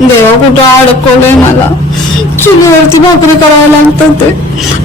देवा कुठं अडकवलंय मला? चुलीवरती भाकरी करावं लागतं ते.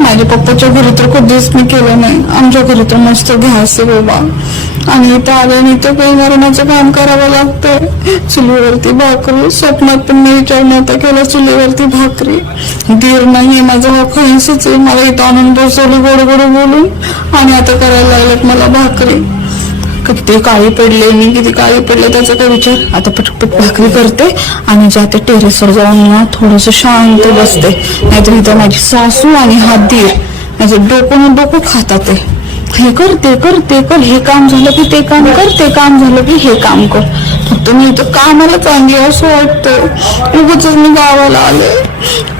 माझ्या पप्पाच्या घरी तर कधीच मी केलं नाही. आमच्या घरी तर मस्त गॅस आहे बाबा. आणि इथं आल्याने तर काही मरणाचं काम करावं लागतंय. चुलीवरती भाकरी. स्वप्नात पण मी विचार नव्हता केला चुलीवरती भाकरी. दीर नाही माझा हा खैसच आहे. मला इथं आनंद बसवली गोड गोड बोलून. आणि आता करायला लागलेत मला भाकरी. किती काळी पडले मी किती काळी पडले त्याचा काय विचार? आता पटपट भाकरी करते आणि जाते टेरेसवर जाऊन ना थोडस शांत बसते. नाहीतर इथं माझी सासू आणि हा दीर माझे डोकं ना डोकं खातात ते. हे कर ते कर ते कर हे काम झालं की ते काम कर ते काम झालं की हे काम कर. फक्त मी इथं कामाला चांगली असं वाटतं उगच मी गावाला आले.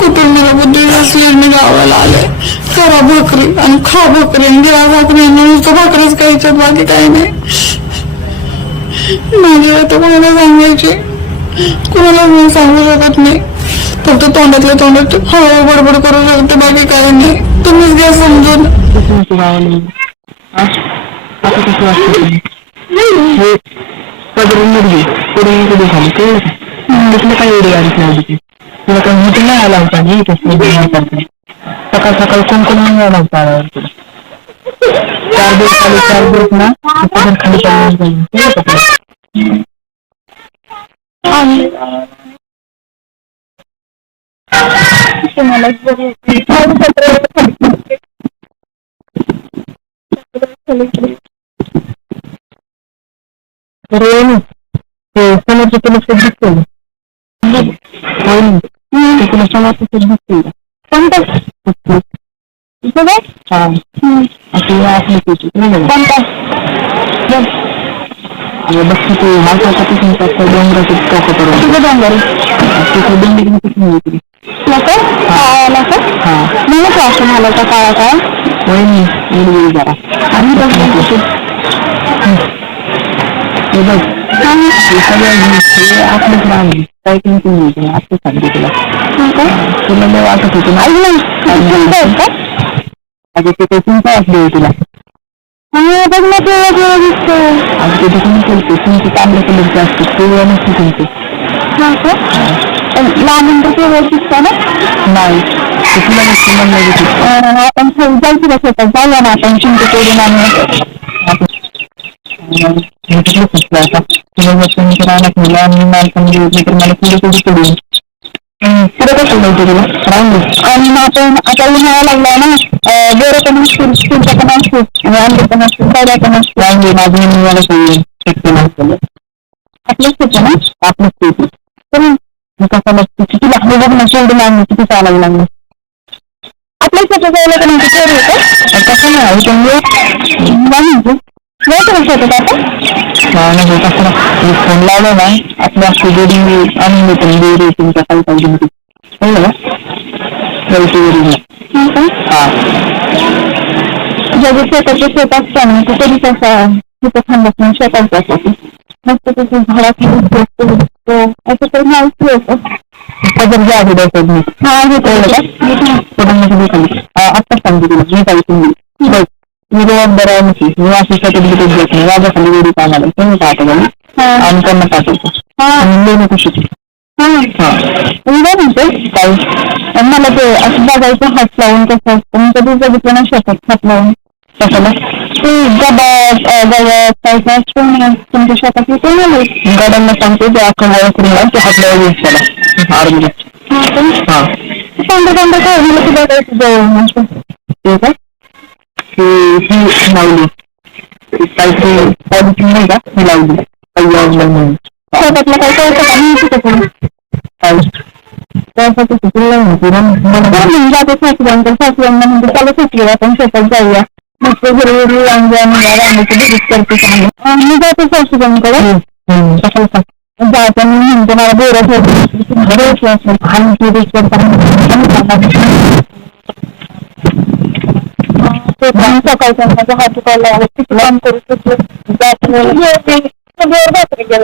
कुठून बुद्धी असली मी गावाला आले. करा भाकरी आणि खा भाकरी आणि गिरा भाकरी आणि नुसतं भाकरीच खायच्यात बाकी काही नाही. माझी आता कोणाला सांगायची? कोणाला मी सांगू शकत नाही. फक्त तोंडातल्या तोंडात हळू बडबड करू शकते बाकी काही नाही. तुम्हीच घ्या समजून. मुलगी झाली काही एवढी गाडीच नाही तुला काही मोठी नाही आला होता. सकाळ सकाळ आल्यावर तुला चार दिवस आले चार दिवस ना. खाली कळलं का तुला? दिसते तुला समोरचं बघा हा. असं आपली त्याची कोणता अरे बघ किती माणसाचं किती टाकतं डोंगराचं करून तुझं डोंगर तिथे बिल्डिंग किती मिळते नको नको हा मला असं मला का काय काय वहिनी जरा आम्ही बघ हे बघ हे सगळं हे आपलंच आहे. काही टेन्शन तुला असं सांगते तुला. तुला लय वाटत होतं ना? अगं ते काही चिंता असली आहे तुला. बघ ना ते वेगळं दिसतं अगं ते दुकान चालते तुमची तांबड्या कलरची असते ते नसते तुमचे. लांबून तर ते दिसतं ना? नाही. ते तुला नसते आपण जायचं का शेतात जाऊया ना आपण चिंता तोडून आणूया तुला जर तुम्ही राहणार ठेवलं आणि मालकाने घेतली तर मला पुढे पुढे पडून पुढे कसं माहिती तुला राहून आणि मग आपण आता उन्हाळा लागलाय ना गोरे पण असतील स्कूलच्या पण असतील आणि आंबे पण असतील पहिल्या पण असतील राहून माझी मला सांगेल शेतकरी माणसाला आपलंच शेती ना आपलंच शेती तर मग कसं लागतं किती लागले बघ ना शेवटी लागले किती चालावं लागलं आपल्या शेतात जायला तर म्हणजे चोरी होतं कसं नाही नाही फोन लावला ना आपल्या सुगडी बेरी तुमच्या काही पाहिजे होती कळलं का? हा. ते कधीच असं तिथं थांबत नाही मस्त तिथे असं काही माहिती होतं पदर जे आहे द्यायचं मी हा हे कळलं का पदरमध्ये मी खाली आत्ताच सांगते तुला. मी काही तुम्ही. मी जबाबदार आहे मी अशी देत नाही. माझ्या खाली वेळी कामाला तुम्ही पाहतो का आणि त्यांना पाठवतो. आणि मी नको शिकू काय? मला ते असं बघायचं हात लावून कसं असतं. मी कधी बघितलं ना शेतात हात लावून. कशाला? ते गबास गवत काय काय असतं तुमच्या शेतात येते ना गाड्यांना सांगते ते अख्खा गोळा करून ते हात लावून त्याला. आर्मी हा सांगते सांगते काय मला तुला काय? जवळ ते काय की ही लावली काहीतरी पॉलिथिन नाही का ही लावली काही लावलं म्हणून शेतातलं काय कळतं का मी तिथे पण काय त्यासाठी सुचलं नव्हती ना मला जाते सासूबांच्या सासूबांना म्हणजे चालू सुटली आपण शेतात जाऊया मस्त घरी रांगे आणि या रांगेची भीत करते चांगलं मी जाते सासूबांकडे कशाला जाता मी म्हणते मला बोरं ठेवते असेल आणि ते ते पण सकाळच्या माझा हात दुखायला लागला काम करू शकतो सगळ्यावर भाकरी माझ्या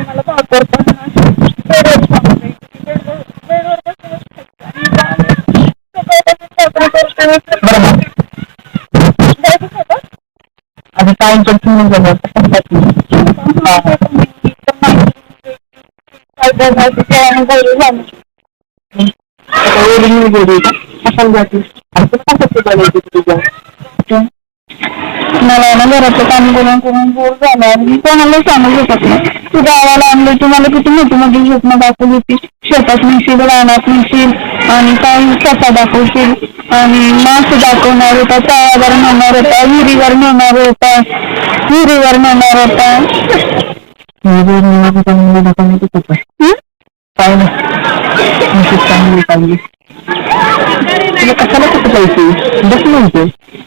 मला भाकर पण आता वडील गेली का कशाला जाते असं कसं बोलायचं तुझ्या मला ना घरातलं काम करून करून बोर झालं आणि मी कोणाला सांगू शकत नाही. तू गावाला आणलं तू मला किती मोठी मोठी स्वप्न दाखवली होती शेतात नेशील रानात नेशील आणि काही कसा दाखवशील आणि मास दाखवणार होता तळावर नेणार होता विहिरीवर नेणार होता. विहिरीवर नेणार होता. म्हणते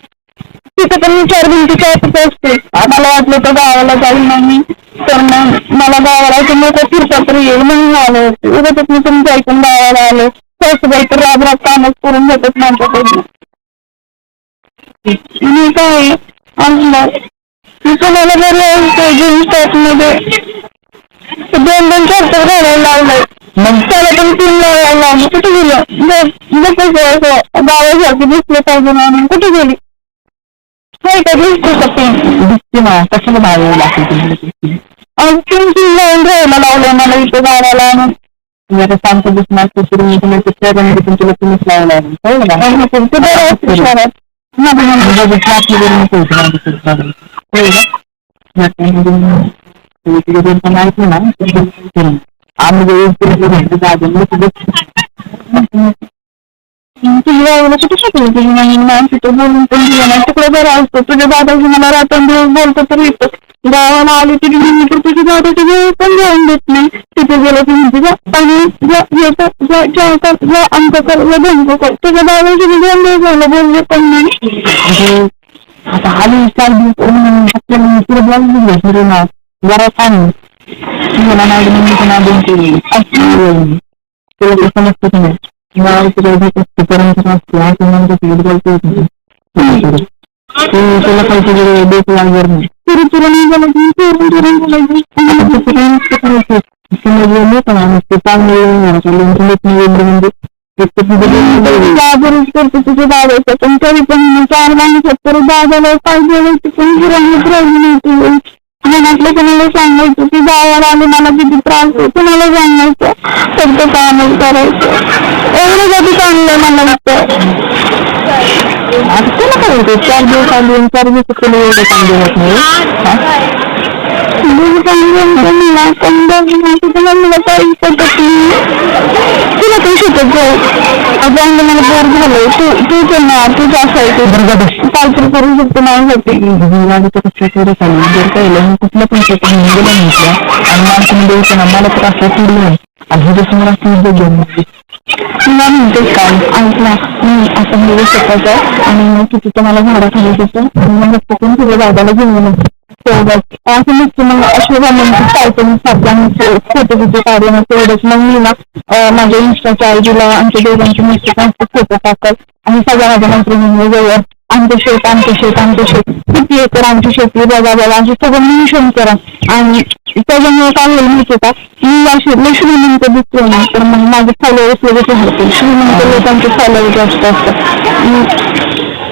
तिथे पण मी चार भिंतीच्या आतच असते. मला वाटलं तर गावाला जाईल नाही तर मग मला गावाला असं मोठं फिरता तर येईल म्हणून आले होते. उगाच मी तुमच्या ऐकून गावाला आले. सासूबाई तर राब राब कामच करून घेतात माझ्याकडून मी काय आणलं मी कोणाला बरं जीन्स टॉपमध्ये दोन दोन चार तर घालायला लावलंय. त्याला पण लावलं कुठे गेलं? गावासारखी दिसलं पाहिजे म्हणून कुठे गेली? काय का दिसते का पेन दिसते ना कशाला भावायला लागते आणि तीन तीन लावून राहायला लावलंय मला इथं गावाला आणून मी आता सांगतो दिसणार सुरू मी तुला त्याच्यामध्ये पण तुला तुम्हीच लागेल. कळलं का? ते बरं असतं शहरात. माझं म्हणणं बघितलं आपली बरं नको होतं माझं तरी चालेल. कळलं? का? या टाइममध्ये तुम्ही दोन पण ऐकलं ना? तिकडे बरं असतं तुझ्या दादाची मला रात्रंदिवस बोलतो तर येतो गावाला आली तिथे मी तर तुझी दादाची वेळ पण जाऊन देत नाही तिथे गेलं की म्हणते जा पाणी जा येतं जा कर जा अंक कर जा धंक कर तुझ्या दादाची मी दोन दिवस झालं बोलले पण नाही आता आली चार दिवस आपल्याला तुला बोलून ना जरा सांग मला नाही मम्मी पण आधी केली असं तुला ते समजतं की नाही मला तुला भेट असते परंपरा असते असं म्हणतो की बोलतो येत नाही तू तुला काही तुझे देत लागणार नाही तरी तुला नाही झालं की चोरून चोरून बोलायचं तुला नसतं करायचं समजलं नाही पण आणि ते चांगलं येणार चाललं तुला नाही म्हणजे जागरूक फक्त करायचं एवढं कधी चांगलं मला वाटतं आता तुला काय चार दिवस आली आणि चार दिवस तुला एवढं चांगलं होत नाही दिवस चांगलं होतं मला पण तुला मला काही पद्धत तुला काही शिकत जाऊ आता अंग मला बोर झालं तू तू तर ना तूच असायचं काहीतरी करू शकतो माझ्यासाठी कुठल्या पण शेतात गेलं म्हटलं आणि माणसाने द्यायचं ना मला तर असं तुडलं नाही आणि हे जसं मला तू घेऊन तुला म्हणते काय ऐकला मी असं मुलं शिकायचं आणि मग तू तिथं मला झाडाखाली देतो आणि मग तिथून तुझ्या दादाला घेऊन येतो तेवढंच असं नसतं मग अशोकानंतर टायटन सापला फोटो बिटो मग तेवढंच मग मी ना माझ्या इंस्टाच्या आयडीला आमच्या दोघांचे मिस्टरांचे फोटो टाकत आणि सगळ्या माझ्या मैत्रिणींनी जवळ आमचं शेत आमचं शेत आमचं शेत किती एकर आमची शेती बघा बघा आमचे सगळं मेन्शन करा आणि त्याच्यामुळे काय होईल माहिती का मी अशी लय श्रीमंत दिसतो ना तर मग माझे फॉलोअर्स लगेच हरतील श्रीमंत लोकांचे फॉलोअर जास्त असतात मग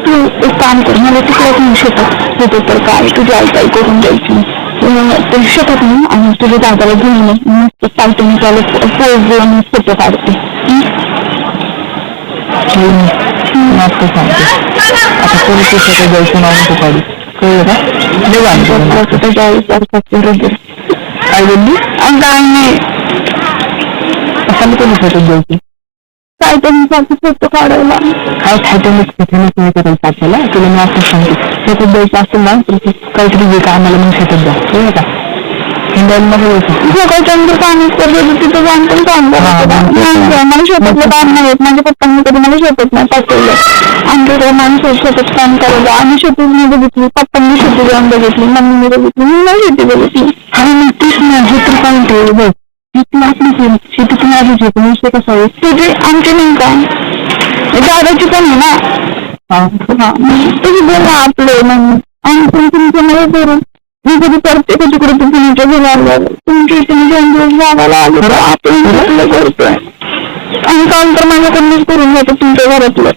तू एक काम कर मला तिकडे नाही शेतात होते तर काय तुझी आई काय करून द्यायची नाही. ते शेतात नाही आणि तुझ्या दादाला घेऊन ये. मस्त चालते मी त्याला पोज देऊन फोटो काढते मस्त सांगते आता पोलीस शेतात जायचं कळलं का काय बोलली आणि काय नाही काय त्यांच्यासाठी फोटो काढायला काय नाही करायचं आपल्याला तुला मी असं सांगते शेतात जायचं असेल ना तर काहीतरी जे का आम्हाला मग शेतात जा. कळलं का? हिंडायला नको सकाळच्या तिथं जाऊन पण काम करायचं मला शेतातलं काम नाही येत. माझ्या पप्पांनी कधी मला शेतात नाही पाठवलं. आमच्याकडे माणसं शेतात काम करायला. आम्ही शेतीच नाही बघितली. पप्पांनी शेती जाऊन बघितली. मम्मीने बघितली. मी नाही शेती बघितली. आणि मग तीच नाही हे तर काय ठेव बघ. तिथलं आपली शेती माझीच आहे पण विषय कसा आहे. तुझी आमची नाही का? दादाची पण आहे ना? तुझी बोल आपले मग आणि पण तुमचं नाही करू मी कधी करते का तिकडे तू पुण्याच्या घरी आल्यावर तुमच्या इथे मी दोन दिवस गावाला आलो. तर आपण करतोय आणि काम तर माझ्याकडूनच करून घेतो तुमच्या घरातलं.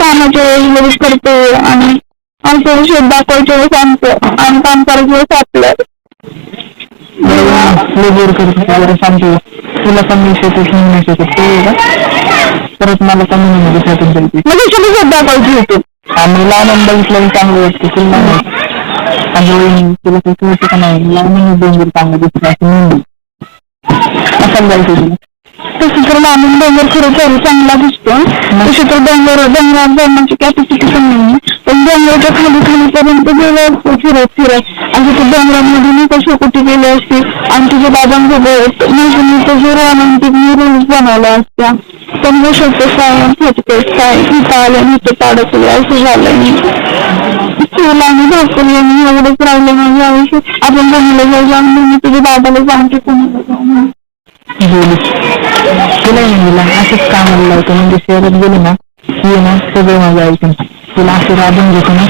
कामाच्या वेळेस लगेच करतो आणि आमचं शेत दाखवायच्या वेळेस आमचं आणि काम करायच्या वेळेस आपलं. लय बोर करत होती जरा शांत हो. तुला कमी शेतात नाही शकत ते का परत मला कमी नाही शेतात जायचे म्हणजे सध्या पाहिजे होते. आम्ही लहान बघितलं चांगलं वाटतं तुला नाही. माहीत. तुला काही कळतं का नाही लहान डोंगर चांगलं दिसतं असं म्हणून असं जायचं तुला तसं तर लांबून डोंगर खरोखर चांगला दिसतो तशी तर डोंगर डोंगरात जाण्याची कॅपॅसिटी पण नाही पण डोंगराच्या खाली खाली पर्यंत गेलं असतं फिरत फिरत आणि तिथे डोंगरामध्ये मी कुठे गेले असते आणि तुझ्या बाबांसोबत मैत्रिणीचं जे रोमॅन्टिक रूल्स बनवल्या असत्या पण हे शेवटी काय फटकेस काय इथं आलं आणि इथं अडकलं असं झालंय आणि भाकरी आणि एवढंच राहिलं आयुष्य आपण कोणाला जाऊ जाऊन मी तुझ्या दादाला सांगते कोणाला जाऊन गेली तुला म्हणला असंच कामाला लावतो म्हणजे शहरात गेली ना ये ना सगळं माझं ऐकून तुला असं राबून घेतो ना